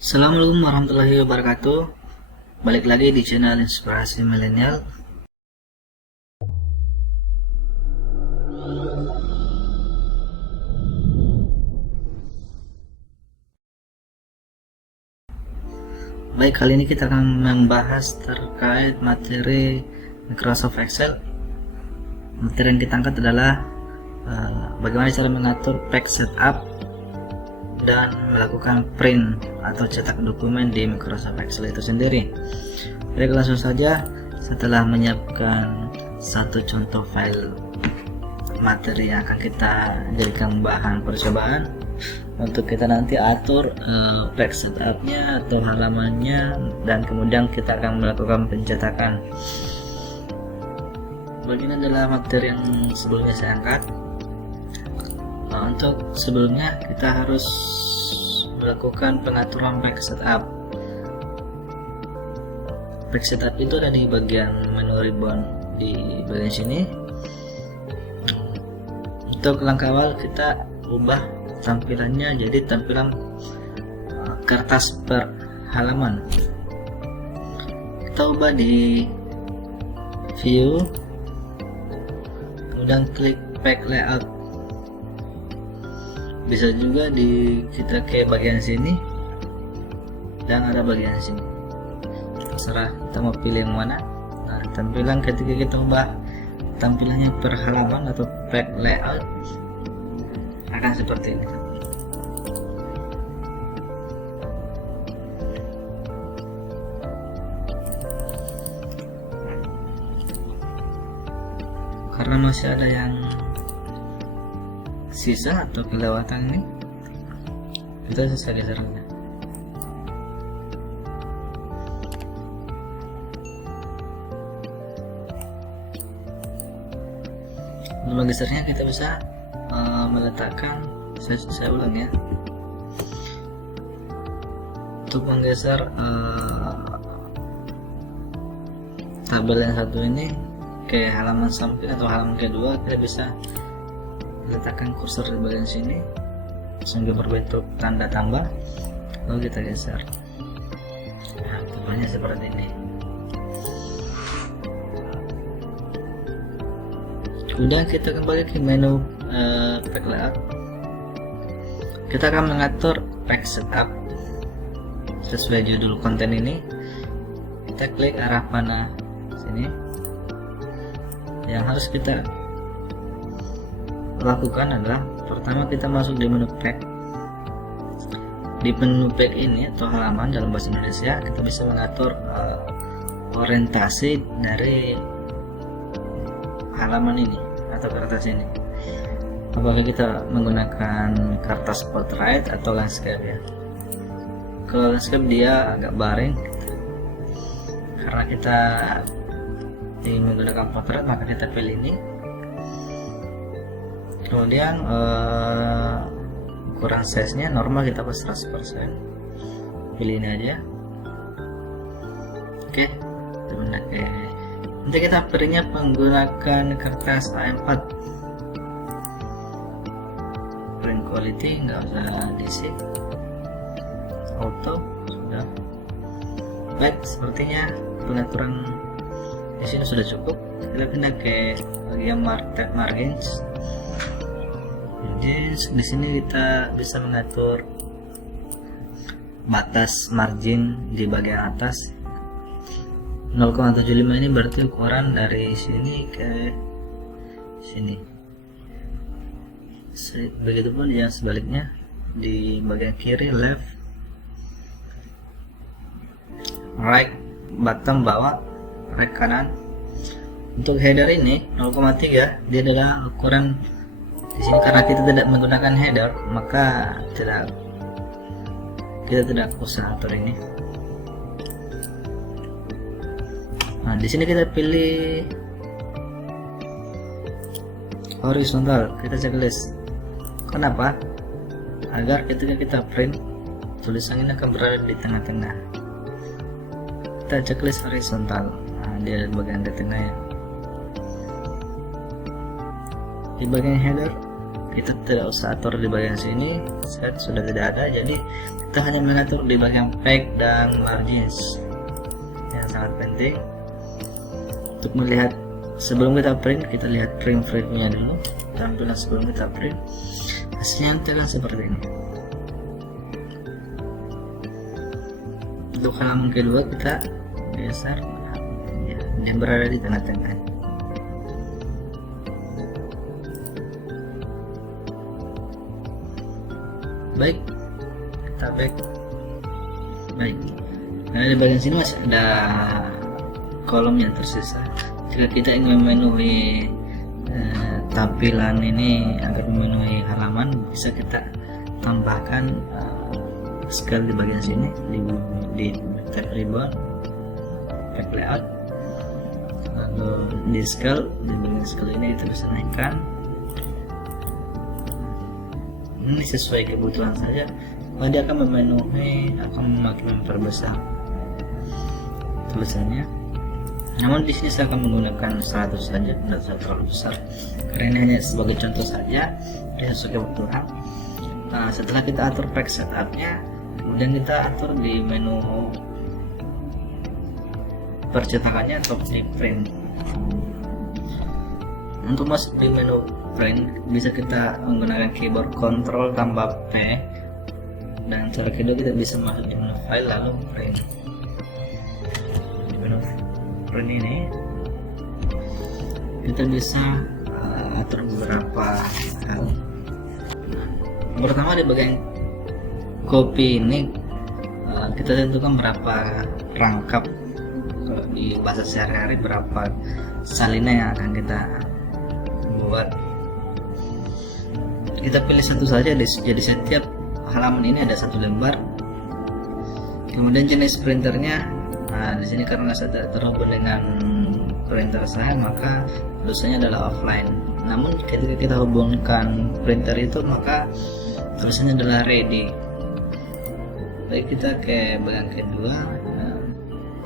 Assalamualaikum warahmatullahi wabarakatuh. Balik lagi di channel Inspirasi Milenial. Baik, kali ini kita akan membahas terkait materi Microsoft Excel. Materi yang kita angkat adalah bagaimana cara mengatur page setup dan melakukan print atau cetak dokumen di Microsoft Excel itu sendiri. Baik, langsung saja. Setelah menyiapkan satu contoh file materi yang akan kita jadikan bahan percobaan untuk kita nanti atur page setupnya atau halamannya, dan kemudian kita akan melakukan pencetakan. Begini adalah materi yang sebelumnya saya angkat. Untuk sebelumnya kita harus melakukan pengaturan page setup. Page setup itu ada di bagian menu ribbon di bagian sini. Untuk langkah awal kita ubah tampilannya jadi tampilan kertas per halaman. Kita ubah di view, kemudian klik page layout. Bisa juga kita ke bagian sini dan ada bagian sini, terserah kita mau pilih yang mana. Nah, tampilan ketika kita ubah tampilannya per halaman atau page layout akan seperti ini. Karena masih ada yang sisa atau kelewatan ini, kita bisa gesernya. Untuk menggesernya kita bisa meletakkan, saya ulang ya, untuk menggeser tabel yang satu ini ke halaman samping atau halaman kedua, kita bisa letakkan kursor di bagian sini sehingga berbentuk tanda tambah, lalu kita geser. Nah, tabelnya seperti ini. Kemudian kita kembali ke menu page layout. Kita akan mengatur page setup sesuai judul konten ini. Kita klik arah panah sini. Yang harus kita lakukan adalah pertama kita masuk di menu page. Di menu page ini atau halaman dalam bahasa Indonesia, kita bisa mengatur orientasi dari halaman ini atau kertas ini. Apakah kita menggunakan kertas portrait atau landscape ya. Kalau landscape dia agak baring, karena kita menggunakan portrait maka kita pilih ini. Kemudian ukuran size nya normal kita pas 100%, pilih ini aja. Oke, nanti kita printnya menggunakan kertas A4. Print quality nggak usah diisi, auto sudah. Baik, sepertinya pengaturan di sini sudah cukup. Kita pindah ke bagian tab margins. Jadi di sini kita bisa mengatur batas margin di bagian atas. 0,75 ini berarti ukuran dari sini ke sini. Begitupun yang sebaliknya di bagian kiri, left, right, bottom bawah, right kanan. Untuk header ini 0,3, dia adalah ukuran di sini. Karena kita tidak menggunakan header, maka kita tidak usah atur ini. Nah, di sini kita pilih horizontal, kita checklist. Kenapa? Agar ketika kita print, tulisan ini akan berada di tengah-tengah. Kita checklist horizontal. Nah, dia di bagian di tengah ya. Di bagian header kita tidak usah atur di bagian sini, set sudah tidak ada, jadi kita hanya mengatur di bagian pack dan margins. Yang sangat penting untuk melihat sebelum kita print, kita lihat print previewnya dulu, tampilan sebelum kita print. Hasilnya nanti akan seperti ini. Untuk halaman kedua kita geser, ya, dia berada di tengah-tengah. Baik, kita back. Baik, nah di bagian sini masih ada kolom yang tersisa. Jika kita ingin memenuhi tampilan ini agar memenuhi halaman, bisa kita tambahkan scale di bagian sini di tab ribbon, pack layout, lalu di scale, di bagian scale ini kita bisa naikkan. Ini sesuai kebutuhan saja, maka dia akan memenuhi, akan makin memperbesar tulisannya. Namun di sini saya akan menggunakan 100 saja, tidak terlalu besar karena ini hanya sebagai contoh saja, dia sesuai kebutuhan. Nah, setelah kita atur pack setupnya, kemudian kita atur di menu percetakannya atau di print. Untuk masuk di menu print bisa kita menggunakan keyboard Ctrl tambah P, dan cara kedua kita bisa masuk di menu file lalu print. Di menu print ini kita bisa atur beberapa hal. Yang pertama di bagian copy ini kita tentukan berapa rangkap, kalau di bahasa sehari-hari berapa salinan yang akan kita buat. Kita pilih satu saja, jadi setiap halaman ini ada satu lembar. Kemudian jenis printernya, nah di sini karena saya tidak terhubung dengan printer saya, maka tulisannya adalah offline. Namun ketika kita hubungkan printer itu, maka tulisannya adalah ready. Baik, kita ke bagian kedua.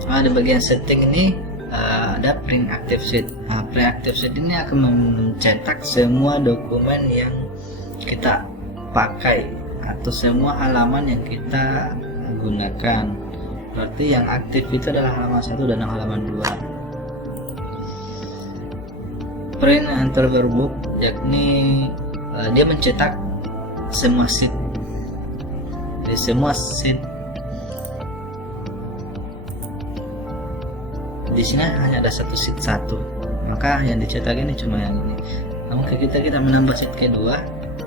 Di bagian setting ini ada print active sheet. Print active sheet ini akan mencetak semua dokumen yang kita pakai atau semua halaman yang kita gunakan. Berarti yang aktif itu adalah halaman 1 dan halaman 2. Print enter workbook, yakni dia mencetak semua sheet. Di semua sheet di sini hanya ada satu sheet 1, maka yang dicetak ini cuma yang ini. Namun kita menambah sheet kedua,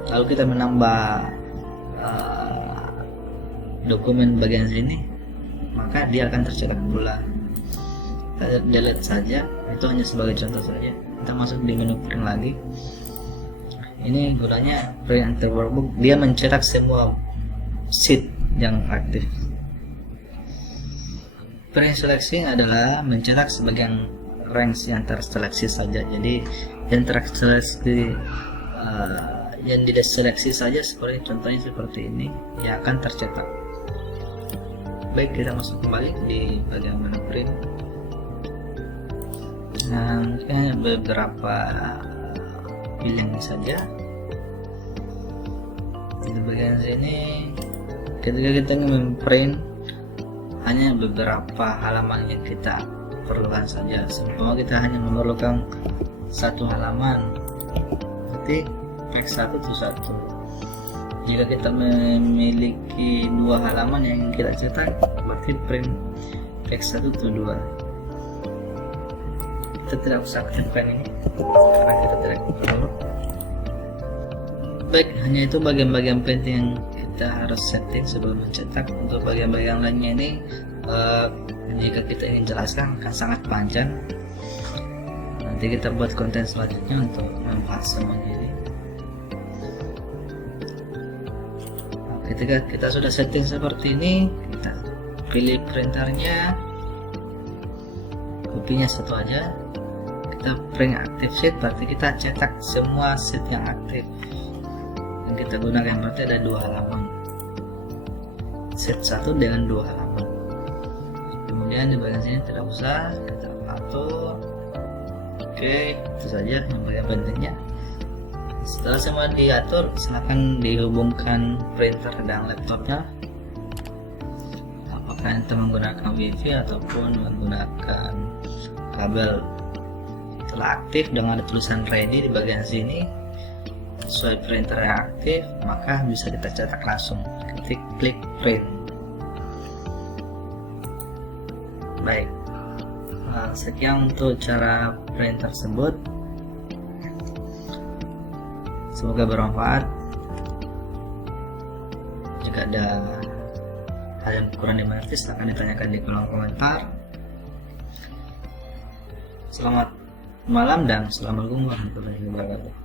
lalu kita menambah dokumen bagian sini, maka dia akan tercetak pula. Kita delete saja, itu hanya sebagai contoh saja. Kita masuk di menu print lagi. Ini gunanya print enter workbook, dia mencetak semua sheet yang aktif. Print seleksi adalah mencetak sebagian ranks yang terseleksi saja. Jadi yang terseleksi yang tidak seleksi saja, seperti contohnya seperti ini, yang akan tercetak. Baik, kita masuk kembali di bagian menu print. Nah, mungkin beberapa pilihan saja. Di bagian sini, ketika kita ingin memprint hanya beberapa halaman yang kita perlukan saja. Semua kita hanya memerlukan satu halaman, berarti pack 1 itu 1. Jika kita memiliki 2 halaman yang kita cetak, berarti print pack 1 itu 2. Kita tidak usah aktifkan ini karena kita tidak perlu. Baik, hanya itu bagian-bagian penting yang kita harus setting sebelum mencetak. Untuk bagian-bagian lainnya ini jika kita ingin jelaskan akan sangat panjang. Nanti kita buat konten selanjutnya untuk membahas semuanya ini. Ketika kita sudah setting seperti ini, kita pilih printernya, kopinya satu aja. Kita print active sheet, berarti kita cetak semua sheet yang aktif yang kita gunakan, berarti ada 2 halaman, sheet 1 dengan 2 halaman. Kemudian di bagian sini tidak usah kita atur. Oke, itu saja yang bagian pentingnya. Setelah semua diatur, silakan dihubungkan printer dan laptopnya. Apakah Anda menggunakan WiFi ataupun menggunakan kabel. Setelah aktif dengan ada tulisan ready di bagian sini, sesuai printer yang aktif, maka bisa kita cetak langsung. Klik print. Baik, sekian untuk cara print tersebut. Semoga bermanfaat. Jika ada hal yang kurang dimengerti, silahkan ditanyakan di kolom komentar. Selamat malam dan assalamualaikum warahmatullahi wabarakatuh.